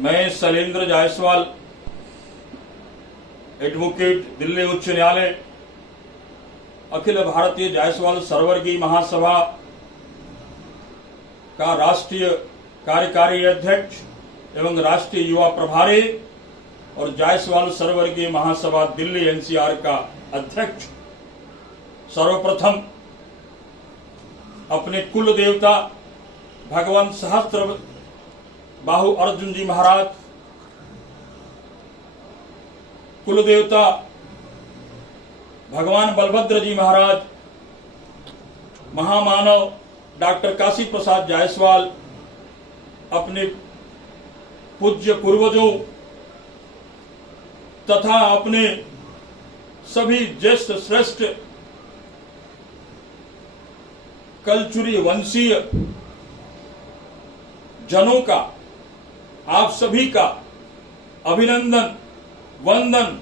मैं शैलेंद्र जायसवाल, एडवोकेट, दिल्ली उच्च न्यायालय, अखिल भारतीय जायसवाल सर्ववर्गीय महासभा का राष्ट्रीय कार्यकारी अध्यक्ष एवं राष्ट्रीय युवा प्रभारी और जायसवाल सर्ववर्गीय महासभा दिल्ली एनसीआर का अध्यक्ष सर्वप्रथम अपने कुल देवता भगवान सहस्त्र बाहु अर्जुन जी महाराज, कुल देवता भगवान बलभद्र जी महाराज, महामानव डॉक्टर काशी प्रसाद जायसवाल, अपने पूज्य पूर्वजों तथा अपने सभी ज्येष्ठ श्रेष्ठ कलचुरी वंशीय जनों का, आप सभी का अभिनंदन, वंदन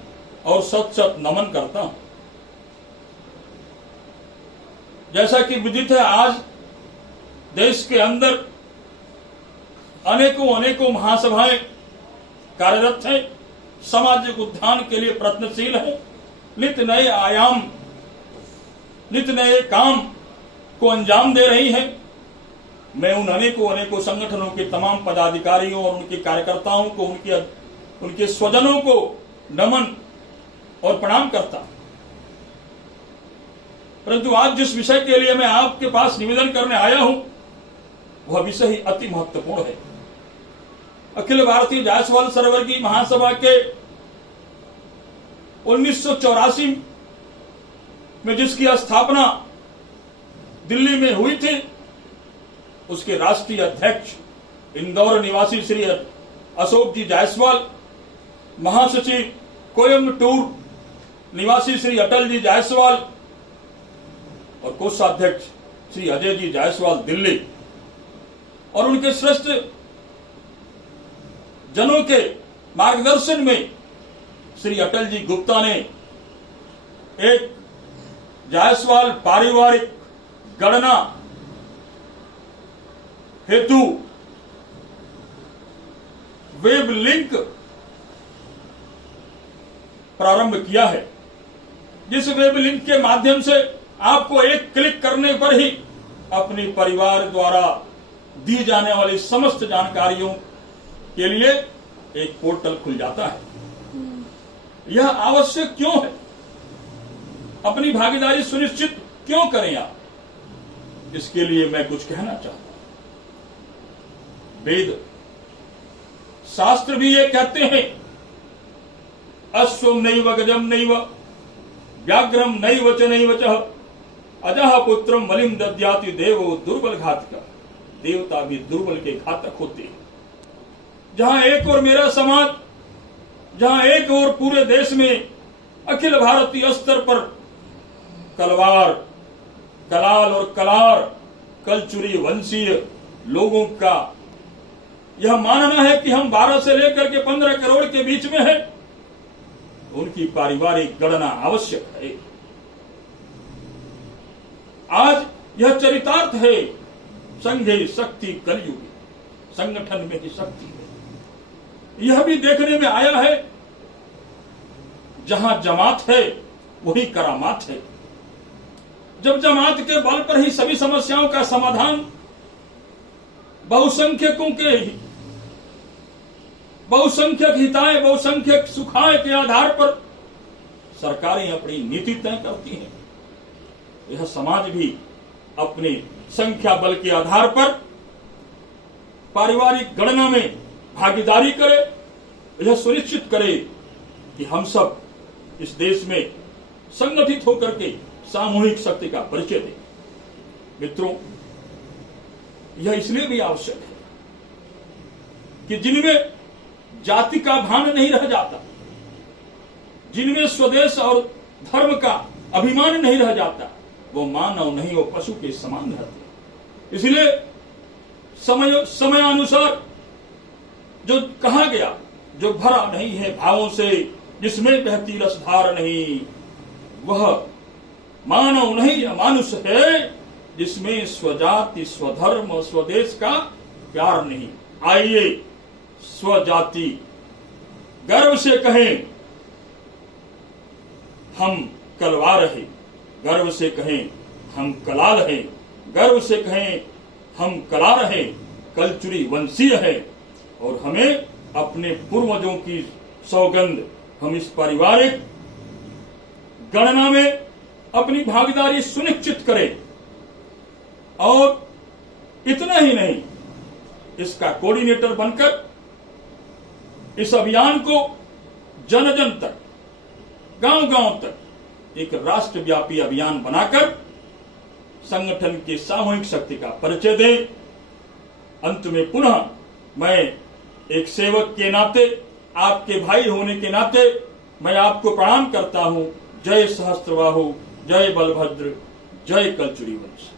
और सत सत नमन करता हूं। जैसा कि विदित है, आज देश के अंदर अनेकों महासभाएं कार्यरत हैं, सामाजिक उत्थान के लिए प्रयत्नशील है, नित नए आयाम, नित नए काम को अंजाम दे रही हैं। मैं उन अनेकों संगठनों के तमाम पदाधिकारियों और उनके कार्यकर्ताओं को, उनके स्वजनों को नमन और प्रणाम करता हूं। परंतु आज जिस विषय के लिए मैं आपके पास निवेदन करने आया हूं, वह विषय ही अति महत्वपूर्ण है। अखिल भारतीय जायसवाल सर्ववर्गीय महासभा के 1984 में जिसकी स्थापना दिल्ली में हुई थी, उसके राष्ट्रीय अध्यक्ष इंदौर निवासी श्री अशोक जी जायसवाल, महासचिव कोयम्बटूर निवासी श्री अटल जी जायसवाल और कोषाध्यक्ष श्री अजय जी जायसवाल दिल्ली, और उनके श्रेष्ठ जनों के मार्गदर्शन में श्री अटल जी गुप्ता ने एक जायसवाल पारिवारिक गणना हेतु वेब लिंक प्रारंभ किया है, जिस वेब लिंक के माध्यम से आपको एक क्लिक करने पर ही अपने परिवार द्वारा दी जाने वाली समस्त जानकारियों के लिए एक पोर्टल खुल जाता है। यह आवश्यक क्यों है? अपनी भागीदारी सुनिश्चित क्यों करें आप? इसके लिए मैं कुछ कहना चाहता हूं। वेद शास्त्र भी ये कहते हैं, अश्वम नैव गजम नैव व्याघ्रम नैव च नैव च अजः पुत्रम बलिम दद्याति देवो दुर्बल घातक। देवता भी दुर्बल के घातक होते हैं। जहां एक और मेरा समाज, जहां एक और पूरे देश में अखिल भारतीय स्तर पर कलवार, कलाल और कलार, कलचुरी वंशीय लोगों का यह मानना है कि हम 12 से लेकर के 15 करोड़ के बीच में है, उनकी पारिवारिक गणना आवश्यक है। आज यह चरितार्थ है, संघे शक्ति कलयुगी, संगठन में ही शक्ति है। यह भी देखने में आया है, जहां जमात है वही करामात है। जब जमात के बल पर ही सभी समस्याओं का समाधान बहुसंख्यक हिताय, बहुसंख्यक सुखाय के आधार पर सरकारें अपनी नीति तय करती हैं, यह समाज भी अपने संख्या बल के आधार पर पारिवारिक गणना में भागीदारी करे, यह सुनिश्चित करे कि हम सब इस देश में संगठित होकर के सामूहिक शक्ति का परिचय दें। मित्रों, यह इसलिए भी आवश्यक है कि जिनमें जाति का भान नहीं रह जाता, जिनमें स्वदेश और धर्म का अभिमान नहीं रह जाता, वो मानव नहीं, वो पशु के समान रहते। इसलिए समयानुसार जो कहा गया, जो भरा नहीं है भावों से, जिसमें बहती रसधार नहीं, वह मानव नहीं अमानुष है, जिसमें स्वजाति, स्वधर्म, स्वदेश का प्यार नहीं। आइए स्वजाति गर्व से कहें हम कलवार हैं, गर्व से कहें हम कलाल हैं, गर्व से कहें हम कलार हैं, कलचुरी वंशीय है। और हमें अपने पूर्वजों की सौगंध, हम इस पारिवारिक गणना में अपनी भागीदारी सुनिश्चित करें। और इतना ही नहीं, इसका कोऑर्डिनेटर बनकर इस अभियान को जन जन तक, गांव गांव तक एक राष्ट्रव्यापी अभियान बनाकर संगठन की सामूहिक शक्ति का परिचय दें। अंत में पुनः मैं एक सेवक के नाते, आपके भाई होने के नाते मैं आपको प्रणाम करता हूं। जय सहस्त्रबाहु, जय बलभद्र, जय कलचुरी वंश।